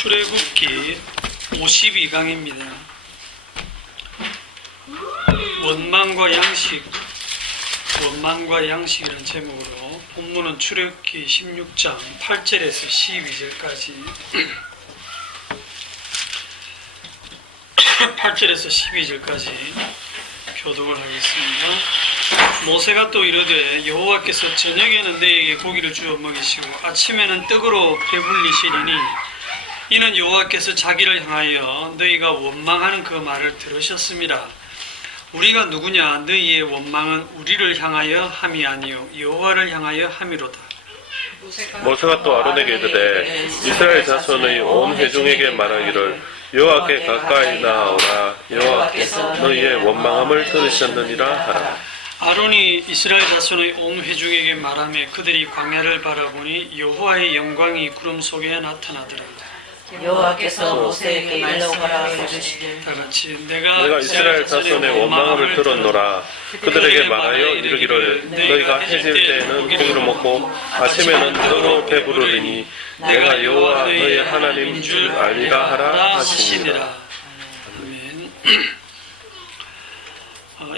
출애굽기 52강입니다. 원망과 양식이라는 제목으로 본문은 출애굽기 16장 8절에서 12절까지 8절에서 12절까지 교독을 하겠습니다. 모세가 또 이르되 여호와께서 저녁에는 너희에게 고기를 주어 먹이시고 아침에는 떡으로 배불리시리니 이는 여호와께서 자기를 향하여 너희가 원망하는 그 말을 들으셨습니다. 우리가 누구냐? 너희의 원망은 우리를 향하여 함이 아니요 여호와를 향하여 함이로다. 모세가 또 아론에게 이르되 이스라엘 자손의 온 회중에게 말하기를 여호와께 가까이 나아오라. 여호와께서 너희의 원망함을 들으셨느니라 하라. 아론이 이스라엘 자손의 온 회중에게 말하며 그들이 광야를 바라보니 여호와의 영광이 구름 속에 나타나더라. 여호와께서 모세에게 말하라 이르시되 다같이 내가 이스라엘 자손의 원망함을 들었노라. 그들에게 말하여 이르기를 너희가 해질 때에는 고기를 먹고 아침에는 떡으로 배부르리니 내가 여호와 너희 하나님인 줄 알리라 하라 하시니라. 아멘.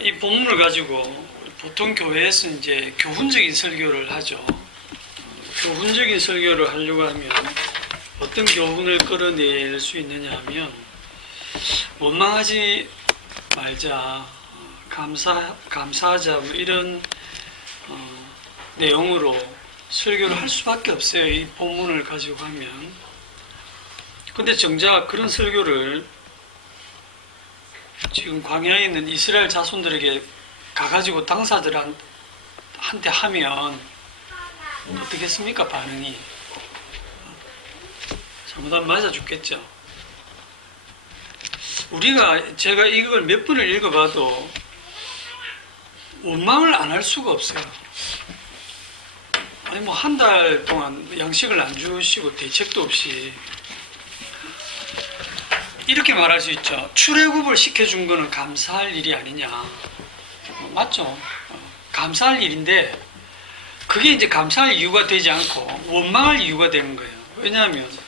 이 본문을 가지고 보통 교회에서 이제 교훈적인 설교를 하죠. 교훈적인 설교를 하려고 하면 어떤 교훈을 끌어낼 수 있느냐 하면 원망하지 말자, 감사하자 뭐 이런 내용으로 설교를 할 수밖에 없어요. 이 본문을 가지고 가면. 근데 정작 그런 설교를 지금 광야에 있는 이스라엘 자손들에게 가가지고 당사자들한테 하면 어떻겠습니까? 반응이 잘못하면 맞아 죽겠죠. 제가 이걸 몇 번을 읽어봐도 원망을 안 할 수가 없어요. 아니 뭐 한 달 동안 양식을 안 주시고 대책도 없이 이렇게 말할 수 있죠. 출애굽을 시켜준 거는 감사할 일이 아니냐. 맞죠? 감사할 일인데 그게 이제 감사할 이유가 되지 않고 원망할 이유가 되는 거예요. 왜냐하면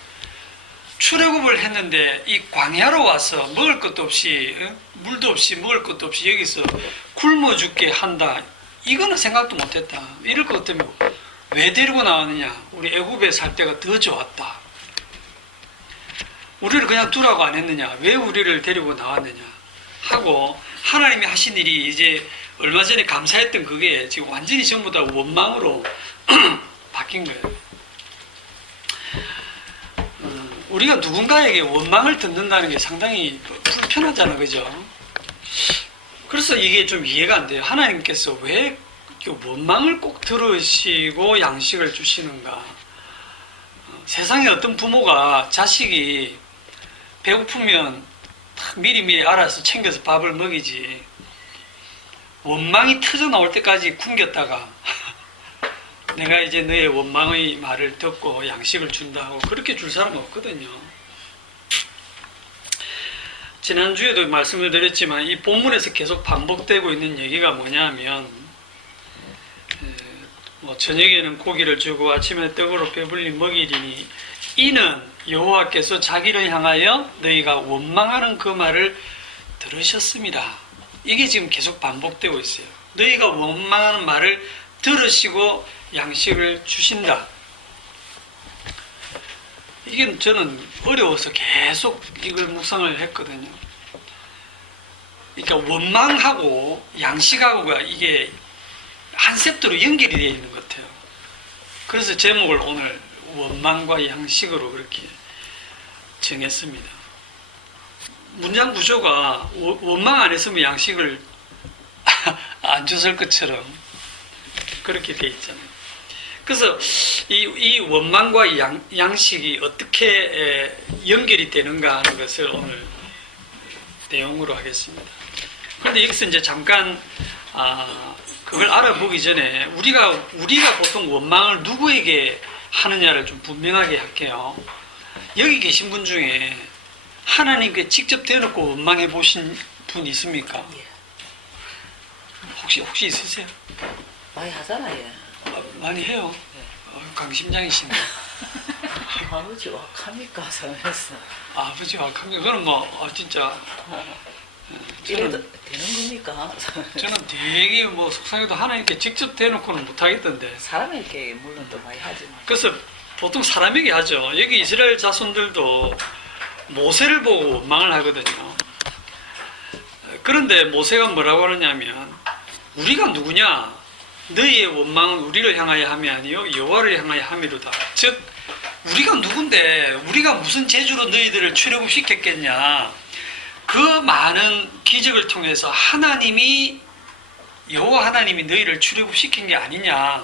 출애굽을 했는데 이 광야로 와서 먹을 것도 없이 물도 없이 먹을 것도 없이 여기서 굶어 죽게 한다. 이거는 생각도 못했다. 이럴 것 같으면 왜 데리고 나왔느냐. 우리 애굽에 살 때가 더 좋았다. 우리를 그냥 두라고 안 했느냐. 왜 우리를 데리고 나왔느냐 하고 하나님이 하신 일이 이제 얼마 전에 감사했던 그게 지금 완전히 전부 다 원망으로 바뀐 거예요. 우리가 누군가에게 원망을 듣는다는 게 상당히 불편하잖아, 그죠? 그래서 이게 좀 이해가 안 돼요. 하나님께서 왜 원망을 꼭 들으시고 양식을 주시는가? 세상에 어떤 부모가 자식이 배고프면 미리미리 알아서 챙겨서 밥을 먹이지, 원망이 터져 나올 때까지 굶겼다가 내가 이제 너의 원망의 말을 듣고 양식을 준다고 그렇게 줄 사람은 없거든요. 지난주에도 말씀을 드렸지만 이 본문에서 계속 반복되고 있는 얘기가 뭐냐면 저녁에는 고기를 주고 아침에 떡으로 배불리 먹이리니 이는 여호와께서 자기를 향하여 너희가 원망하는 그 말을 들으셨습니다. 이게 지금 계속 반복되고 있어요. 너희가 원망하는 말을 들으시고 양식을 주신다. 이게 저는 어려워서 계속 이걸 묵상을 했거든요. 그러니까 원망하고 양식하고가 이게 한 세트로 연결이 되어 있는 것 같아요. 그래서 제목을 오늘 원망과 양식으로 그렇게 정했습니다. 문장 구조가 원망 안 했으면 양식을 안 줬을 것처럼 그렇게 되어 있잖아요. 그래서 이 원망과 양식이 어떻게 연결이 되는가 하는 것을 오늘 내용으로 하겠습니다. 그런데 여기서 이제 잠깐 그걸 알아보기 전에 우리가 보통 원망을 누구에게 하느냐를 좀 분명하게 할게요. 여기 계신 분 중에 하나님께 직접 대놓고 원망해 보신 분 있습니까? 혹시 있으세요? 많이 하잖아요. 많이 해요. 강심장이신데. 아버지 wak합니까 살면서 아버지와 그거는 뭐 진짜 이래도 저는, 되는 겁니까? 저는 되게 뭐 속상해도 하나님께 직접 대놓고는 못하겠던데. 사람에게 물론 또 많이 하지만 그래서 보통 사람에게 하죠. 여기 이스라엘 자손들도 모세를 보고 원망을 하거든요. 그런데 모세가 뭐라고 하느냐면 우리가 누구냐? 너희의 원망은 우리를 향하여 함이 아니요 여호와를 향하여 함이로다. 즉 우리가 누군데 우리가 무슨 재주로 너희들을 출애굽시켰겠냐? 그 많은 기적을 통해서 하나님이 여호와 하나님이 너희를 출애굽시킨 게 아니냐?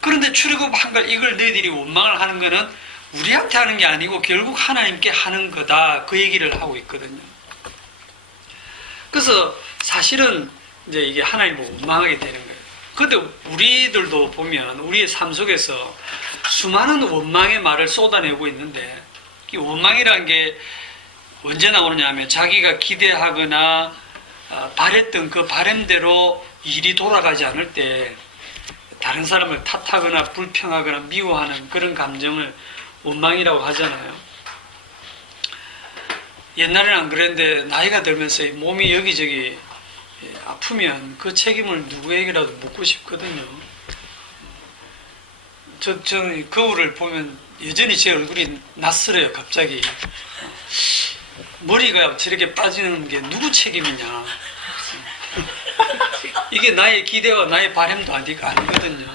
그런데 출애굽한 걸 이걸 너희들이 원망을 하는 거는 우리한테 하는 게 아니고 결국 하나님께 하는 거다. 그 얘기를 하고 있거든요. 그래서 사실은 이제 이게 하나님을 원망하게 되는 거예요. 근데 우리들도 보면 우리의 삶 속에서 수많은 원망의 말을 쏟아내고 있는데 이 원망이라는 게 언제 나오느냐 하면 자기가 기대하거나 바랬던 그 바램대로 일이 돌아가지 않을 때 다른 사람을 탓하거나 불평하거나 미워하는 그런 감정을 원망이라고 하잖아요. 옛날에는 안 그랬는데 나이가 들면서 몸이 여기저기 아프면 그 책임을 누구에게라도 묻고 싶거든요. 저는 거울을 보면 여전히 제 얼굴이 낯설어요. 갑자기 머리가 저렇게 빠지는 게 누구 책임이냐. 이게 나의 기대와 나의 바람도 아니거든요.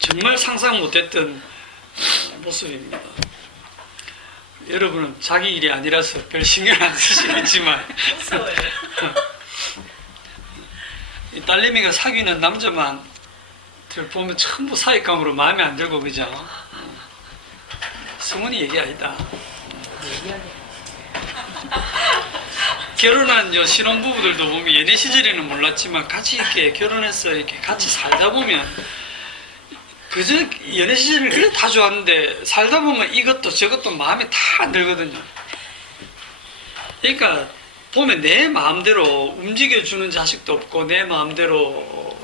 정말 상상 못했던 모습입니다. 여러분은 자기 일이 아니라서 별 신경 안 쓰시겠지만 이 딸내미가 사귀는 남자만 보면 전부 사익감으로 마음에 안 들고 그죠? 성훈이 얘기 아니다. 결혼한 신혼부부들도 보면 연애 시절에는 몰랐지만 같이 이렇게 결혼해서 이렇게 같이 살다 보면 그저 연애 시절을 그래 다 좋았는데 살다 보면 이것도 저것도 마음에 다 안 들거든요. 그러니까 보면 내 마음대로 움직여주는 자식도 없고 내 마음대로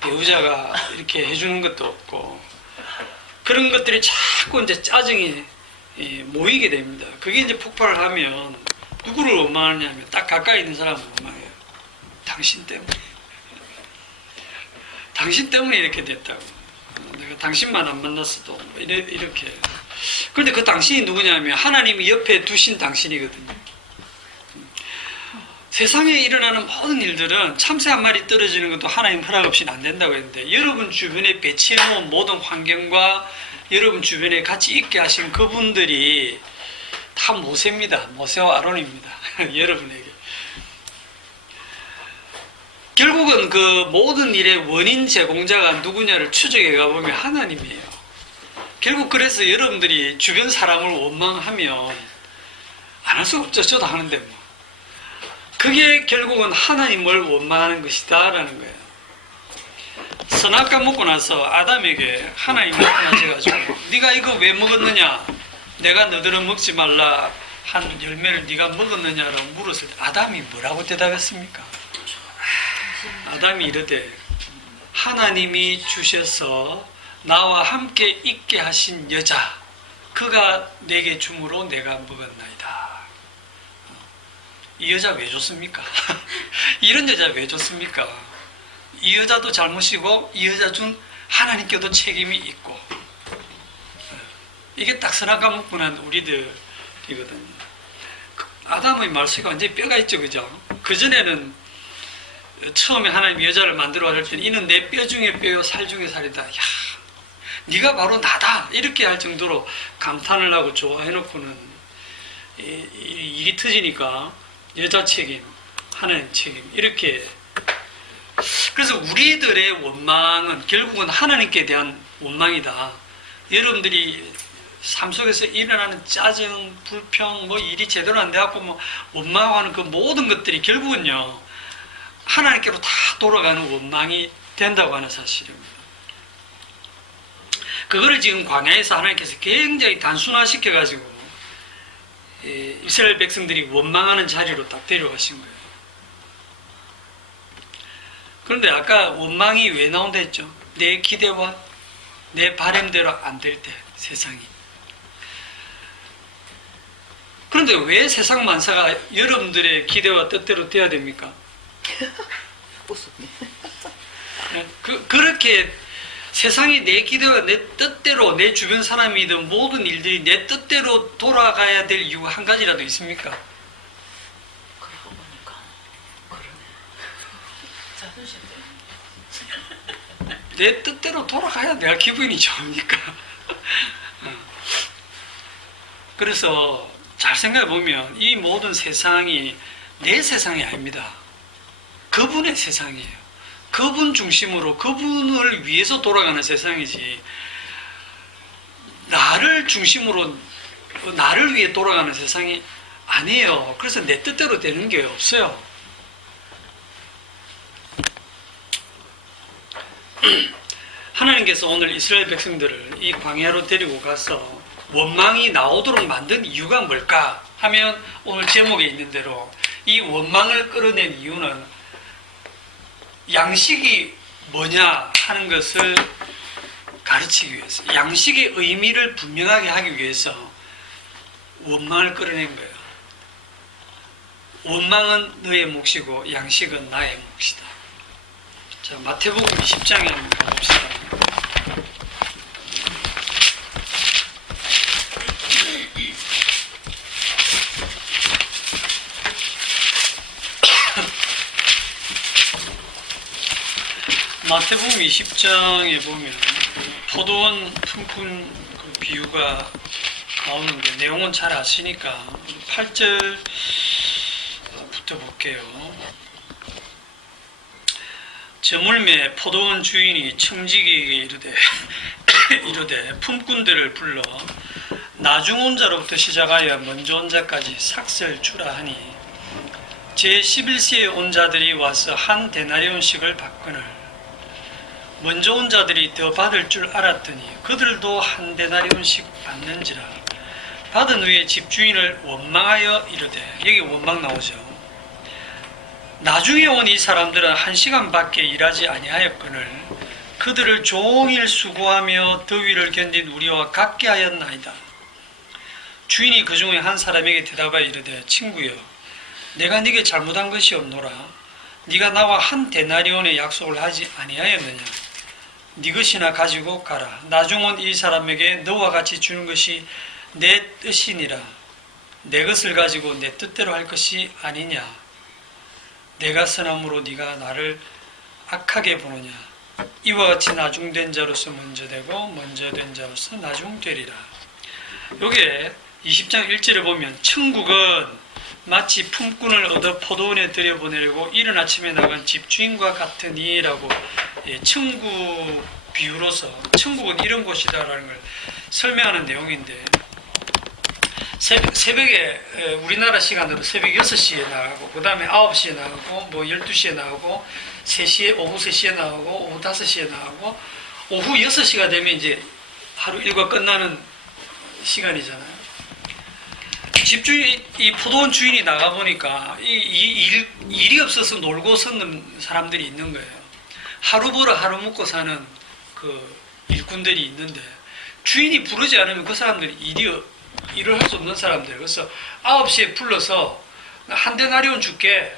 배우자가 이렇게 해주는 것도 없고 그런 것들이 자꾸 이제 짜증이 모이게 됩니다. 그게 이제 폭발을 하면 누구를 원망하냐면 딱 가까이 있는 사람을 원망해요. 당신 때문에. 당신 때문에 이렇게 됐다고. 내가 당신만 안 만났어도 이렇게. 그런데 그 당신이 누구냐면 하나님이 옆에 두신 당신이거든요. 세상에 일어나는 모든 일들은 참새 한 마리 떨어지는 것도 하나님 허락 없이는 안 된다고 했는데 여러분 주변에 배치해놓은 모든 환경과 여러분 주변에 같이 있게 하신 그분들이 다 모세입니다. 모세와 아론입니다. 여러분에게. 결국은 그 모든 일의 원인 제공자가 누구냐를 추적해 가보면 하나님이에요. 결국 그래서 여러분들이 주변 사람을 원망하면 안 할 수 없죠. 저도 하는데 뭐. 그게 결국은 하나님을 원망하는 것이다 라는 거예요. 선악과 먹고 나서 아담에게 하나님이 나타나셔가지고 네가 이거 왜 먹었느냐? 내가 너들은 먹지 말라 한 열매를 네가 먹었느냐라고 물었을 때 아담이 뭐라고 대답했습니까? 아담이 이르되 하나님이 주셔서 나와 함께 있게 하신 여자 그가 내게 줌으로 내가 먹었나이다. 이 여자 왜 줬습니까? 이런 여자 왜 줬습니까? 이 여자도 잘못이고 이 여자 준 하나님께도 책임이 있고 이게 딱 선악과 먹고 난 우리들이거든요. 아담의 말씀이 완전히 뼈가 있죠. 그죠? 그전에는 처음에 하나님 여자를 만들어 할 때는 이는 내 뼈 중에 뼈요 살 중에 살이다. 야, 네가 바로 나다. 이렇게 할 정도로 감탄을 하고 좋아해놓고는 일이 터지니까 여자 책임, 하나님 책임 이렇게. 그래서 우리들의 원망은 결국은 하나님께 대한 원망이다. 여러분들이 삶 속에서 일어나는 짜증, 불평, 뭐 일이 제대로 안 돼갖고 뭐 원망하는 그 모든 것들이 결국은요 하나님께로 다 돌아가는 원망이 된다고 하는 사실입니다. 그거를 지금 광야에서 하나님께서 굉장히 단순화시켜가지고 이스라엘 백성들이 원망하는 자리로 딱 데려가신 거예요. 그런데 아까 원망이 왜 나온다 했죠? 내 기대와 내 바람대로 안 될 때 세상이 그런데 왜 세상 만사가 여러분들의 기대와 뜻대로 돼야 됩니까? 웃음이. 그렇게 세상이 내 기대와 내 뜻대로, 내 주변 사람이든 모든 일들이 내 뜻대로 돌아가야 될 이유가 한 가지라도 있습니까? 그러고 보니까 그러네. 자존심 때문에. 내 뜻대로 돌아가야 내가 기분이 좋으니까. 그래서 잘 생각해 보면 이 모든 세상이 내 세상이 아닙니다. 그분의 세상이에요. 그분 중심으로 그분을 위해서 돌아가는 세상이지, 나를 중심으로 나를 위해 돌아가는 세상이 아니에요. 그래서 내 뜻대로 되는 게 없어요. 하나님께서 오늘 이스라엘 백성들을 이 광야로 데리고 가서 원망이 나오도록 만든 이유가 뭘까 하면, 오늘 제목에 있는 대로 이 원망을 끌어낸 이유는 양식이 뭐냐 하는 것을 가르치기 위해서, 양식의 의미를 분명하게 하기 위해서 원망을 끌어낸 거예요. 원망은 너의 몫이고 양식은 나의 몫이다. 자, 마태복음 20장에 한번 가봅시다. 마태복음 20장에 보면 포도원 품꾼 그 비유가 나오는데, 내용은 잘 아시니까 8절부터 볼게요. 저물매 포도원 주인이 청지기에게 이르되 품꾼들을 불러 나중 온 자로부터 시작하여 먼저 온 자까지 삭슬 주라 하니, 제 11세에 온 자들이 와서 한 데나리온씩을 받거늘 먼저 온 자들이 더 받을 줄 알았더니 그들도 한 데나리온씩 받는지라. 받은 후에 집주인을 원망하여 이르되, 여기 원망 나오죠. 나중에 온 이 사람들은 1시간밖에 일하지 아니하였거늘 그들을 종일 수고하며 더위를 견딘 우리와 같게 하였나이다. 주인이 그 중에 한 사람에게 대답하여 이르되, 친구여, 내가 네게 잘못한 것이 없노라. 네가 나와 한 데나리온의 약속을 하지 아니하였느냐? 네 것이나 가지고 가라. 나중 온 이 사람에게 너와 같이 주는 것이 내 뜻이니라. 내 것을 가지고 내 뜻대로 할 것이 아니냐? 내가 선함으로 네가 나를 악하게 보느냐? 이와 같이 나중된 자로서 먼저 되고 먼저 된 자로서 나중되리라. 요게 20장 1절에 보면, 천국은 마치 품꾼을 얻어 포도원에 들여보내려고 이른 아침에 나간 집주인과 같으니 라고, 천국 비유로서 천국은 이런 곳이다라는 걸 설명하는 내용인데, 새벽에 우리나라 시간으로 새벽 6시에 나가고, 그 다음에 9시에 나가고, 뭐 12시에 나가고, 3시에, 오후 3시에 나가고, 오후 5시에 나가고, 오후 6시가 되면 이제 하루 일과 끝나는 시간이잖아요. 집주인, 이 포도원 주인이 나가보니까 일이 없어서 놀고 섰는 사람들이 있는 거예요. 하루 벌어 하루 먹고 사는 그 일꾼들이 있는데, 주인이 부르지 않으면 그 사람들이 일을 할 수 없는 사람들. 그래서 9시에 불러서 한 데나리온 줄게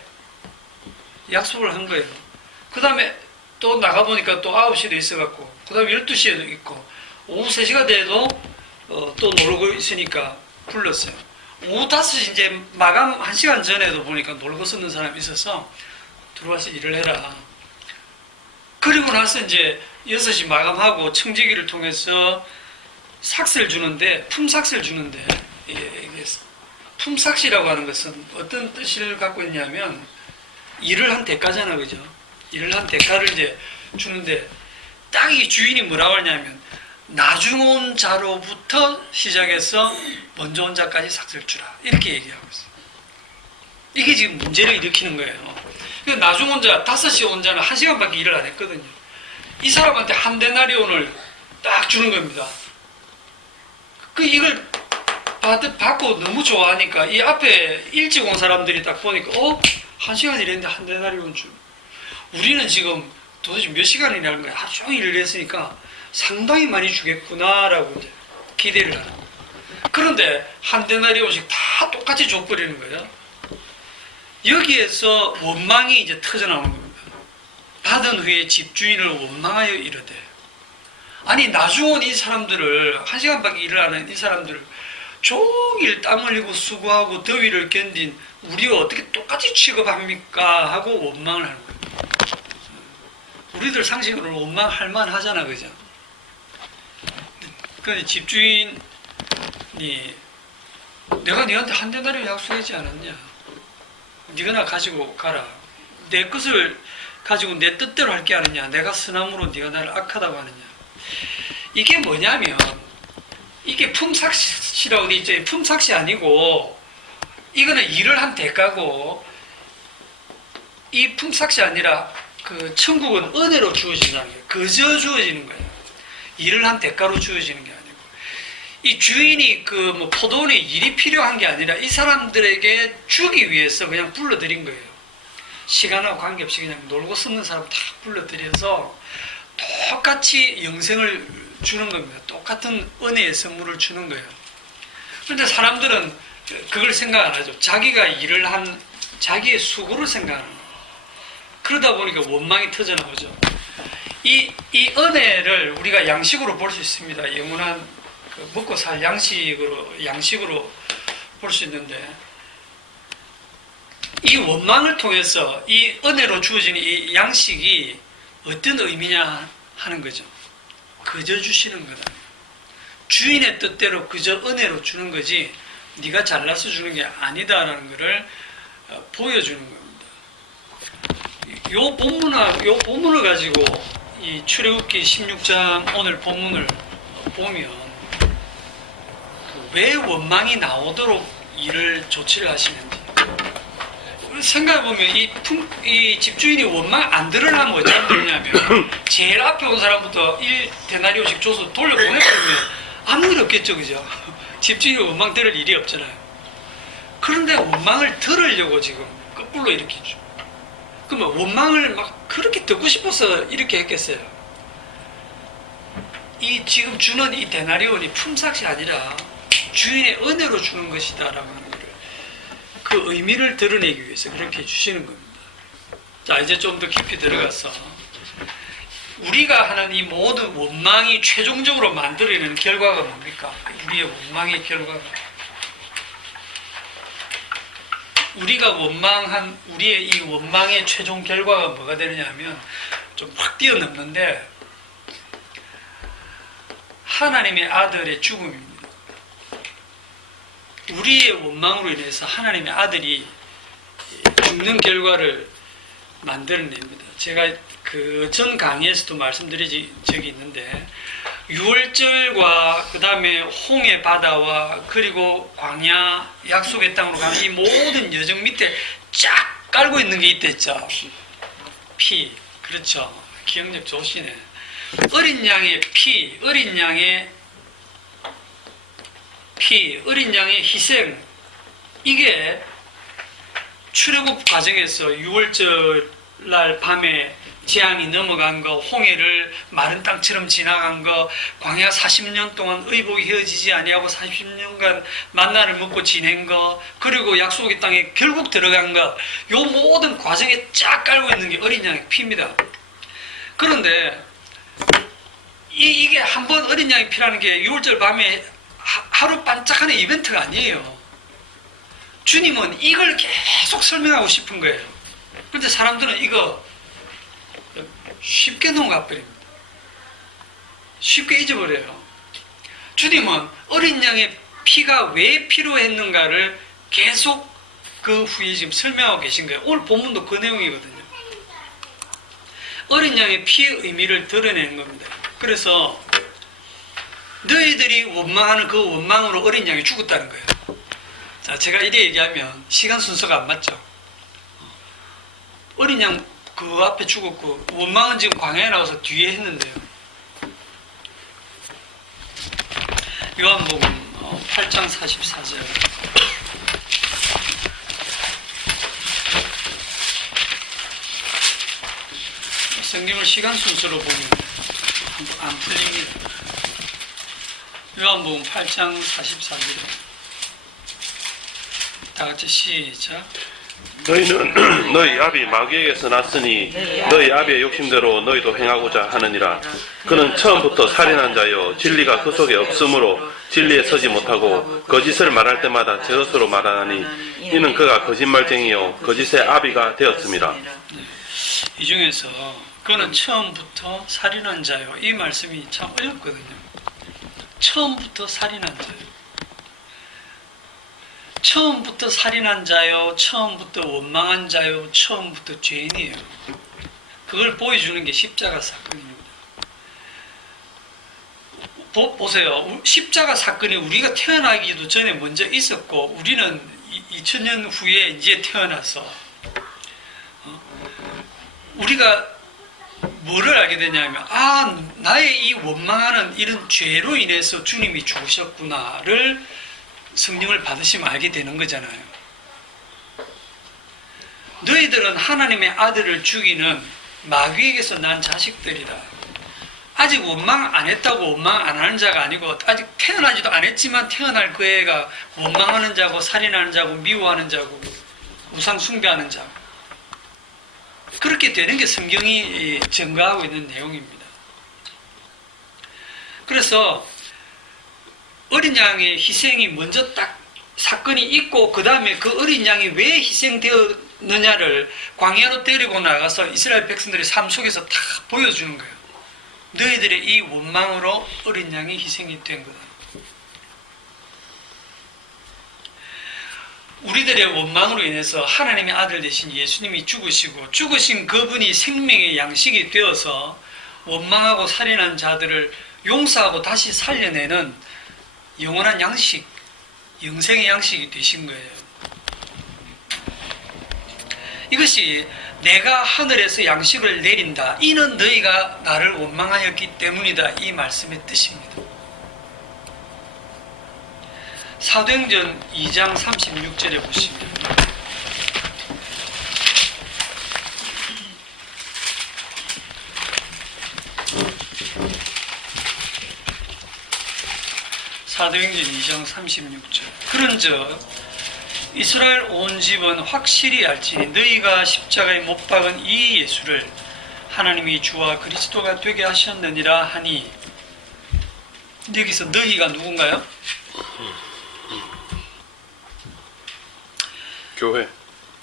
약속을 한 거예요. 그 다음에 또 나가보니까 또 9시에도 있어갖고, 그 다음에 12시에도 있고, 오후 3시가 돼도 또 놀고 있으니까 불렀어요. 오후 5시 이제 마감 1시간 전에도 보니까 놀고 쓰는 사람이 있어서 들어와서 일을 해라. 그리고 나서 이제 6시 마감하고 청지기를 통해서 삭스를 주는데, 품삭스를 주는데, 이게 품삭시라고 하는 것은 어떤 뜻을 갖고 있냐면, 일을 한 대가잖아, 그죠? 일을 한 대가를 이제 주는데, 딱 이 주인이 뭐라고 하냐면, 나중 온 자로부터 시작해서 먼저 온 자까지 삭스를 주라, 이렇게 얘기하고 있어요. 이게 지금 문제를 일으키는 거예요. 나중 온 자, 5시 온 자는 1시간밖에 일을 안 했거든요. 이 사람한테 한 데나리온을 딱 주는 겁니다. 이걸 받고 너무 좋아하니까, 이 앞에 일찍 온 사람들이 딱 보니까, 1시간 일했는데 한 데나리온 줄. 우리는 지금 도대체 몇 시간 일하는 거야? 하루 종일 일을 했으니까 상당히 많이 주겠구나라고 이제 기대를 하는 거예요. 그런데 한 데나리온씩 다 다 똑같이 줘버리는 거예요. 여기에서 원망이 이제 터져나오는 겁니다. 받은 후에 집주인을 원망하여 이르되, 아니 나중온 이 사람들을, 1시간밖에 일을 안 하는 이 사람들을 종일 땀 흘리고 수고하고 더위를 견딘 우리와 어떻게 똑같이 취급합니까? 하고 원망을 하는 거예요. 우리들 상식으로 원망할 만하잖아, 그죠? 근데 집주인이 내가 너한테 한 대나리 약속하지 않았냐? 네가 가지고 가라. 내 것을 가지고 내 뜻대로 할게 하느냐? 내가 선함으로 네가 나를 악하다고 하느냐? 이게 뭐냐면, 이게 품삯이라고 돼 있죠. 품삯이 아니고, 이거는 일을 한 대가고, 이 품삯이 아니라 그 천국은 은혜로 주어진다는 거예요. 그저 주어지는 거예요. 일을 한 대가로 주어지는 게 아니고, 이 주인이 그 뭐 포도원에 일이 필요한 게 아니라 이 사람들에게 주기 위해서 그냥 불러들인 거예요. 시간하고 관계없이 그냥 놀고 쓰는 사람 다 불러들여서 똑같이 영생을 주는 겁니다. 똑같은 은혜의 선물을 주는 거예요. 그런데 사람들은 그걸 생각 안 하죠. 자기가 일을 한 자기의 수고를 생각하는 거예요. 그러다 보니까 원망이 터져나오죠. 이 은혜를 우리가 양식으로 볼 수 있습니다. 영원한 그 먹고 살 양식으로 볼 수 있는데, 이 원망을 통해서 이 은혜로 주어진 이 양식이 어떤 의미냐 하는 거죠. 그저 주시는 거다. 주인의 뜻대로 그저 은혜로 주는 거지 네가 잘나서 주는 게 아니다라는 것을 보여주는 겁니다. 요 본문을 가지고 이 출애굽기 16장 오늘 본문을 보면 왜 원망이 나오도록 이를 조치를 하시는지 생각해보면 이 집주인이 원망 안 들으려면 어찌하면 되냐면 제일 앞에 온 사람부터 1데나리오씩 줘서 돌려보내버리면 아무 일 없겠죠, 그죠? 집주인이 원망 들을 일이 없잖아요. 그런데 원망을 들으려고 지금 거꾸로 이렇게 줘. 그러면 원망을 막 그렇게 듣고 싶어서 이렇게 했겠어요? 이 지금 주는 이 데나리온이 품삯이 아니라 주인의 은혜로 주는 것이다라고 하는 거를, 그 의미를 드러내기 위해서 그렇게 주시는 겁니다. 자, 이제 좀 더 깊이 들어가서 우리가 하는 이 모든 원망이 최종적으로 만들어내는 결과가 뭡니까? 우리의 원망의 결과가, 우리가 원망한 우리의 이 원망의 최종 결과가 뭐가 되느냐 하면 좀 확 뛰어넘는데 하나님의 아들의 죽음입니다. 우리의 원망으로 인해서 하나님의 아들이 죽는 결과를 만들어냅니다. 제가 그 전 강의에서도 말씀드린 적이 있는데, 유월절과 그 다음에 홍해 바다와 그리고 광야 약속의 땅으로 가는 이 모든 여정 밑에 쫙 깔고 있는 게 있댔죠. 피. 그렇죠. 기억력 좋으시네. 어린 양의 피, 어린 양의 희생, 이게 출애굽 과정에서 유월절 날 밤에 재앙이 넘어간 거, 홍해를 마른 땅처럼 지나간 거, 광야 40년 동안 의복이 헤어지지 아니하고 40년간 만나를 먹고 지낸 거, 그리고 약속의 땅에 결국 들어간 거, 요 모든 과정에 쫙 깔고 있는 게 어린 양의 피입니다. 그런데 이게 한번 어린 양의 피라는 게 6월절 밤에 하루 반짝하는 이벤트가 아니에요. 주님은 이걸 계속 설명하고 싶은 거예요. 그런데 사람들은 이거 쉽게 넘어가버립니다. 쉽게 잊어버려요. 주님은 어린 양의 피가 왜 필요했는가를 계속 그 후에 지금 설명하고 계신 거예요. 오늘 본문도 그 내용이거든요. 어린 양의 피의 의미를 드러내는 겁니다. 그래서 너희들이 원망하는 그 원망으로 어린 양이 죽었다는 거예요. 자, 제가 이래 얘기하면 시간 순서가 안 맞죠. 어린 양 그 앞에 죽었고 원망은 지금 광야에 나와서 뒤에 했는데요. 요한복음 8장 44절. 성경을 시간 순서로 보면 안 풀립니다. 요한복음 8장 44절. 다 같이 시작. 너희는 너희 아비 마귀에게서 났으니 너희 아비의 욕심대로 너희도 행하고자 하느니라. 그는 처음부터 살인한 자요 진리가 그 속에 없으므로 진리에 서지 못하고 거짓을 말할 때마다 제 것으로 말하니 이는 그가 거짓말쟁이요 거짓의 아비가 되었습니다. 이 중에서 그는 처음부터 살인한 자요. 이 말씀이 참 어렵거든요. 처음부터 살인한 자요. 처음부터 살인한 자요, 처음부터 원망한 자요, 처음부터 죄인이에요. 그걸 보여주는 게 십자가 사건입니다. 보세요. 십자가 사건이 우리가 태어나기도 전에 먼저 있었고, 우리는 2000년 후에 이제 태어나서, 우리가 뭐를 알게 되냐면, 나의 이 원망하는 이런 죄로 인해서 주님이 죽으셨구나를 성령을 받으시면 알게 되는 거잖아요. 너희들은 하나님의 아들을 죽이는 마귀에게서 난 자식들이다. 아직 원망 안 했다고 원망 안 하는 자가 아니고, 아직 태어나지도 않았지만 태어날 그 애가 원망하는 자고 살인하는 자고 미워하는 자고 우상 숭배하는 자고, 그렇게 되는 게 성경이 증거하고 있는 내용입니다. 그래서 어린 양의 희생이 먼저 딱 사건이 있고, 그 다음에 그 어린 양이 왜 희생되었느냐를 광야로 데리고 나가서 이스라엘 백성들의 삶 속에서 다 보여주는 거예요. 너희들의 이 원망으로 어린 양이 희생이 된 거다. 우리들의 원망으로 인해서 하나님의 아들 되신 예수님이 죽으시고, 죽으신 그분이 생명의 양식이 되어서 원망하고 살인한 자들을 용서하고 다시 살려내는 영원한 양식, 영생의 양식이 되신 거예요. 이것이 내가 하늘에서 양식을 내린다, 이는 너희가 나를 원망하였기 때문이다, 이 말씀의 뜻입니다. 사도행전 2장 36절에 보시면, 사도행전 2장 36절. 그런즉 이스라엘 온 집은 확실히 알지니 너희가 십자가에 못 박은 이 예수를 하나님이 주와 그리스도가 되게 하셨느니라 하니, 여기서 너희가 누군가요? 교회.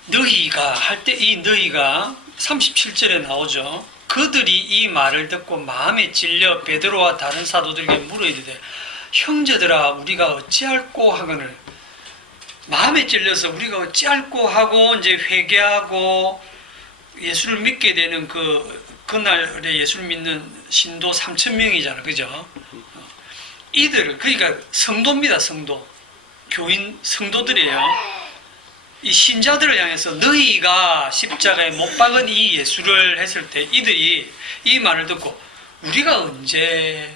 너희가 할 때 이 너희가 37절에 나오죠. 그들이 이 말을 듣고 마음에 찔려 베드로와 다른 사도들에게 물어 이르되 형제들아 우리가 어찌할꼬 하거늘, 마음에 찔려서 우리가 어찌할꼬 하고 이제 회개하고 예수를 믿게 되는 그날에 예수를 믿는 신도 3,000명이잖아, 그죠? 이들, 그러니까 성도입니다, 성도. 교인 성도들이에요. 이 신자들을 향해서 너희가 십자가에 못 박은 이 예수를 했을 때 이들이 이 말을 듣고 우리가 언제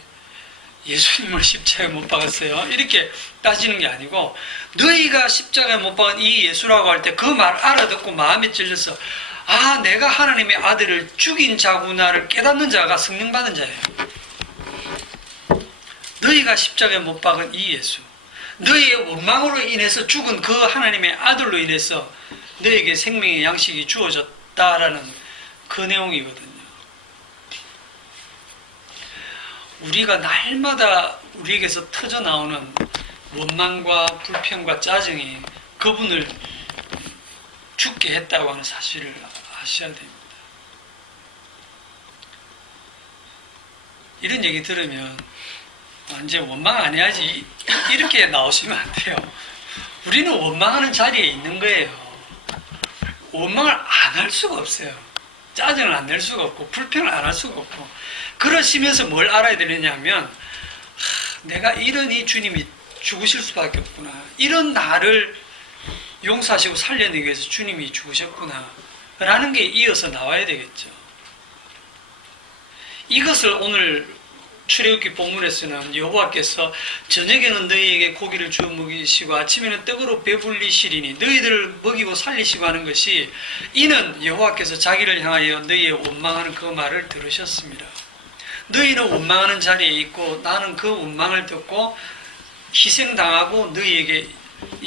예수님을 십자가에 못 박았어요? 이렇게 따지는 게 아니고, 너희가 십자가에 못 박은 이 예수라고 할 때 그 말 알아듣고 마음에 찔려서 내가 하나님의 아들을 죽인 자구나를 깨닫는 자가 성령 받은 자예요. 너희가 십자가에 못 박은 이 예수, 너희의 원망으로 인해서 죽은 그 하나님의 아들로 인해서 너희에게 생명의 양식이 주어졌다라는 그 내용이거든요. 우리가 날마다 우리에게서 터져나오는 원망과 불평과 짜증이 그분을 죽게 했다고 하는 사실을 아셔야 됩니다. 이런 얘기 들으면 이제 원망 안 해야지 이렇게 나오시면 안 돼요. 우리는 원망하는 자리에 있는 거예요. 원망을 안 할 수가 없어요. 짜증을 안 낼 수가 없고 불평을 안 할 수가 없고, 그러시면서 뭘 알아야 되느냐면 내가 이런 이 주님이 죽으실 수밖에 없구나, 이런 나를 용서하시고 살려내기 위해서 주님이 죽으셨구나 라는 게 이어서 나와야 되겠죠. 이것을 오늘 출애굽기 본문에서는 여호와께서 저녁에는 너희에게 고기를 주어 먹이시고 아침에는 떡으로 배불리시리니 너희들을 먹이고 살리시고 하는 것이, 이는 여호와께서 자기를 향하여 너희의 원망하는 그 말을 들으셨습니다. 너희는 원망하는 자리에 있고 나는 그 원망을 듣고 희생당하고 너희에게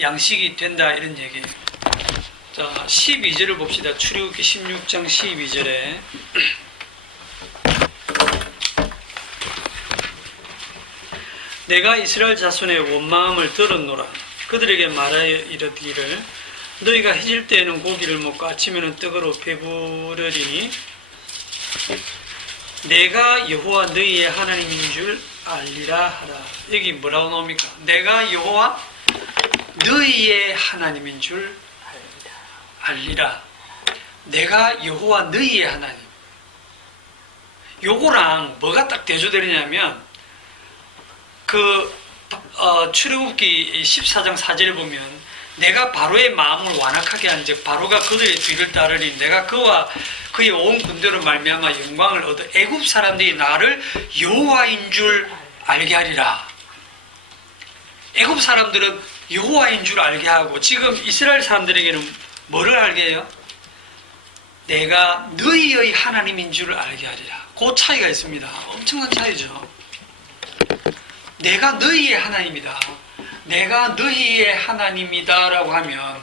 양식이 된다 이런 얘기예요. 자, 12절을 봅시다. 출애굽기 16장 12절에 내가 이스라엘 자손의 원망함을 들었노라. 그들에게 말하여 이르기를 너희가 해질 때에는 고기를 먹고 아침에는 떡으로 배부르리니 내가 여호와 너희의 하나님인 줄 알리라 하라. 여기 뭐라고 나옵니까? 내가 여호와 너희의 하나님인 줄 알리라. 내가 여호와 너희의 하나님. 요거랑 뭐가 딱 대조되느냐면 출애굽기 14장 4절에 보면 내가 바로의 마음을 완악하게 한즉 바로가 그들의 뒤를 따르니 내가 그와 그의 온 군대로 말미암아 영광을 얻어 애굽 사람들이 나를 여호와인 줄 알게 하리라. 애굽 사람들은 여호와인 줄 알게 하고 지금 이스라엘 사람들에게는 뭐를 알게 해요? 내가 너희의 하나님인 줄 알게 하리라. 그 차이가 있습니다. 엄청난 차이죠. 내가 너희의 하나님이다. 내가 너희의 하나님이다 라고 하면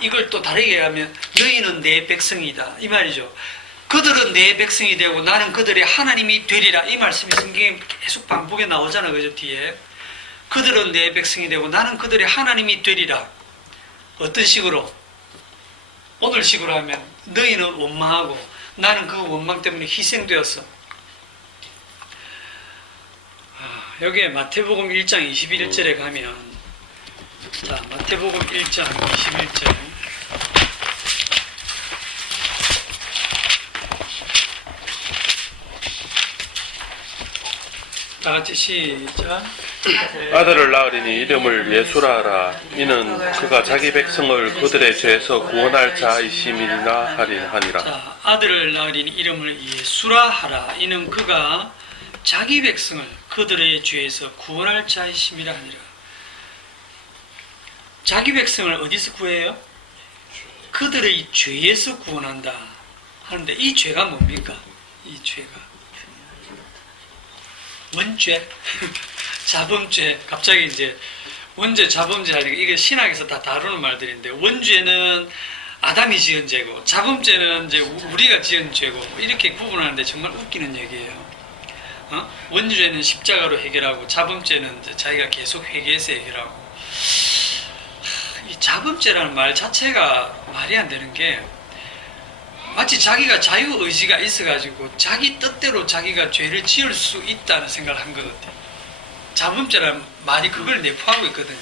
이걸 또 다르게 하면 너희는 내 백성이다 이 말이죠. 그들은 내 백성이 되고 나는 그들의 하나님이 되리라 이 말씀이 성경에 계속 반복에 나오잖아요. 그죠? 뒤에 그들은 내 백성이 되고 나는 그들의 하나님이 되리라. 어떤 식으로? 오늘 식으로 하면 너희는 원망하고 나는 그 원망 때문에 희생되었어. 여기에 마태복음 1장 21절에 가면 자 마태복음 1장 21절 다 같이 시작. 아들을 낳으리니 이름을 예수라 하라. 이는 그가 자기 백성을 그들의 죄에서 구원할 자이심이라 하니라. 자, 아들을 낳으리니 이름을 예수라 하라. 이는 그가 자기 백성을 그들의 죄에서 구원할 자이심이라 하니라. 자기 백성을 어디서 구해요? 그들의 죄에서 구원한다 하는데 이 죄가 뭡니까? 이 죄가 원죄, 자범죄. 갑자기 이제 원죄, 자범죄 하니까 이게 신학에서 다 다루는 말들인데 원죄는 아담이 지은 죄고 자범죄는 이제 우리가 지은 죄고 이렇게 구분하는데 정말 웃기는 얘기예요. 원죄는 십자가로 해결하고 자범죄는 이제 자기가 계속 회개해서 해결하고. 이 자범죄라는 말 자체가 말이 안 되는 게 마치 자기가 자유의지가 있어가지고 자기 뜻대로 자기가 죄를 지을 수 있다는 생각을 한 것 같아요. 자범죄라는 말이 그걸 내포하고 있거든요.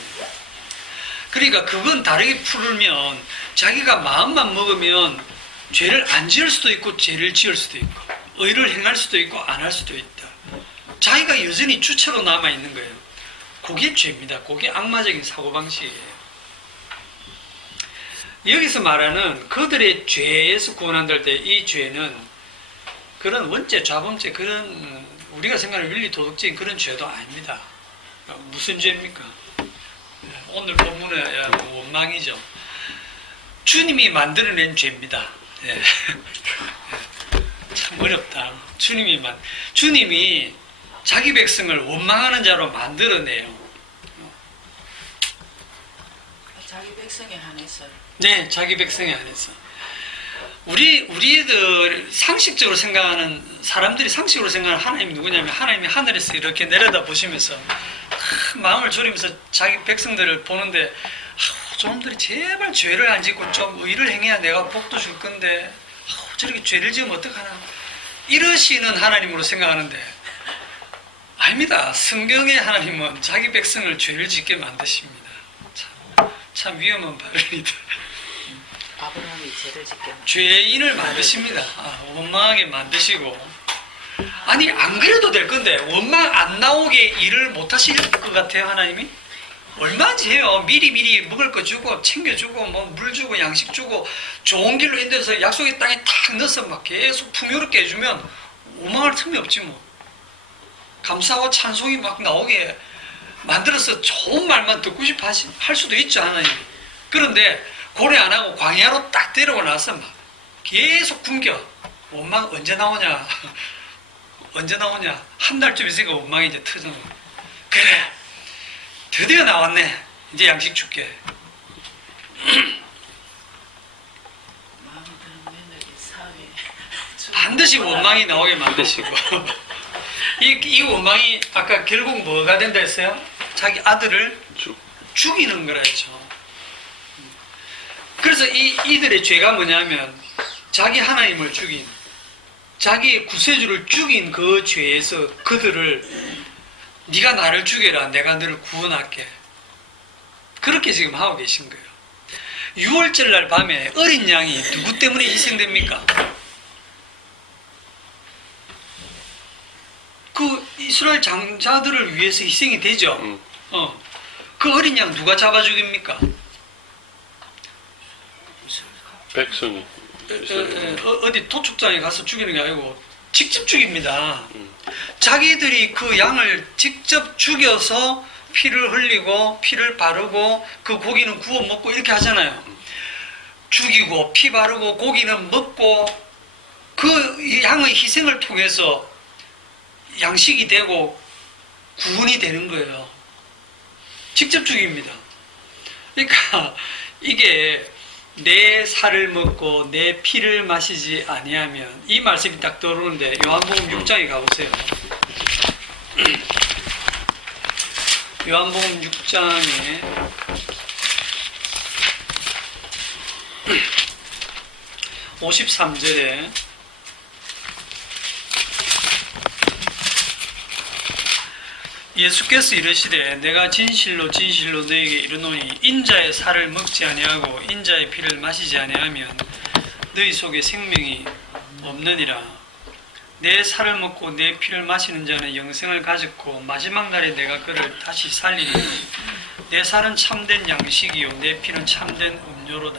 그러니까 그건 다르게 풀면 자기가 마음만 먹으면 죄를 안 지을 수도 있고 죄를 지을 수도 있고 의를 행할 수도 있고 안 할 수도 있다. 자기가 여전히 주체로 남아있는 거예요. 그게 죄입니다. 그게 악마적인 사고방식이에요. 여기서 말하는 그들의 죄에서 구원한다 할 때 이 죄는 그런 원죄, 좌범죄, 그런 우리가 생각하는 윤리 도덕적인 그런 죄도 아닙니다. 무슨 죄입니까? 오늘 본문의 원망이죠. 주님이 만들어낸 죄입니다. 예. 참 어렵다. 주님이 자기 백성을 원망하는 자로 만들어내요. 자기 백성에 한해서. 네, 자기 백성에 한해서. 우리들 상식적으로 생각하는 사람들이 상식으로 생각하는 하나님이 누구냐면 하나님이 하늘에서 이렇게 내려다 보시면서 마음을 졸이면서 자기 백성들을 보는데 저놈들이 제발 죄를 안 짓고 좀 의를 행해야 내가 복도 줄 건데 저렇게 죄를 지으면 어떡하나 이러시는 하나님으로 생각하는데 아닙니다. 성경의 하나님은 자기 백성을 죄를 짓게 만드십니다. 참 위험한 발언이다. 아브라함이 죄를 짓게 죄인을 만드십니다. 원망하게 만드시고 아니 안 그래도 될 건데 원망 안 나오게 일을 못 하실 것 같아요. 하나님이 얼마지 해요. 미리 먹을 거 주고 챙겨주고 뭐 물 주고 양식 주고 좋은 길로 인도해서 약속의 땅에 탁 넣어서 막 계속 풍요롭게 해주면 원망할 틈이 없지 뭐. 감사와 찬송이 막 나오게 만들어서 좋은 말만 듣고 싶어 할 수도 있죠. 하나님. 그런데 고려 안 하고 광야로 딱 데려고 나서 막 계속 굶겨. 원망 언제 나오냐? 언제 나오냐? 한 달쯤 있으니까 원망이 이제 터져. 그래, 드디어 나왔네. 이제 양식 줄게. 마음에 드는 며느리 사회. 반드시 원망이 나오게 만드시고 이 원망이 아까 결국 뭐가 된다 했어요? 자기 아들을 죽이는 거라 했죠. 그래서 이들의 죄가 뭐냐면 자기 하나님을 죽인, 자기 구세주를 죽인 그 죄에서 그들을 네가 나를 죽여라, 내가 너를 구원할게, 그렇게 지금 하고 계신 거예요. 6월절 날 밤에 어린 양이 누구 때문에 희생됩니까? 그 이스라엘 장자들을 위해서 희생이 되죠. 그 어린 양 누가 잡아 죽입니까? 백성이 어디 도축장에 가서 죽이는 게 아니고 직접 죽입니다. 자기들이 그 양을 직접 죽여서 피를 흘리고 피를 바르고 그 고기는 구워 먹고 이렇게 하잖아요. 죽이고 피 바르고 고기는 먹고 그 양의 희생을 통해서 양식이 되고 구원이 되는 거예요. 직접 죽입니다. 그러니까 이게 내 살을 먹고 내 피를 마시지 아니하면, 이 말씀이 딱 떠오르는데 요한복음 6장에 가보세요. 요한복음 6장에 53절에 예수께서 이르시되 내가 진실로 진실로 너에게 이르노니 인자의 살을 먹지 아니하고 인자의 피를 마시지 아니하면 너희 속에 생명이 없느니라. 내 살을 먹고 내 피를 마시는 자는 영생을 가졌고 마지막 날에 내가 그를 다시 살리리니 내 살은 참된 양식이요 내 피는 참된 음료로다.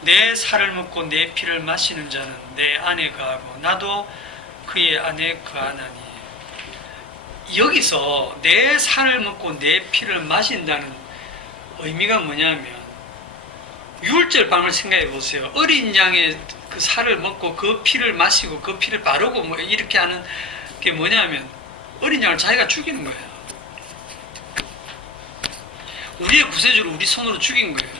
내 살을 먹고 내 피를 마시는 자는 내 안에 거하고 나도 그의 안에 거하나니. 여기서 내 살을 먹고 내 피를 마신다는 의미가 뭐냐면, 유월절 밤을 생각해 보세요. 어린 양의 그 살을 먹고 그 피를 마시고 그 피를 바르고 뭐 이렇게 하는 게 뭐냐면 어린 양을 자기가 죽이는 거예요. 우리의 구세주를 우리 손으로 죽인 거예요.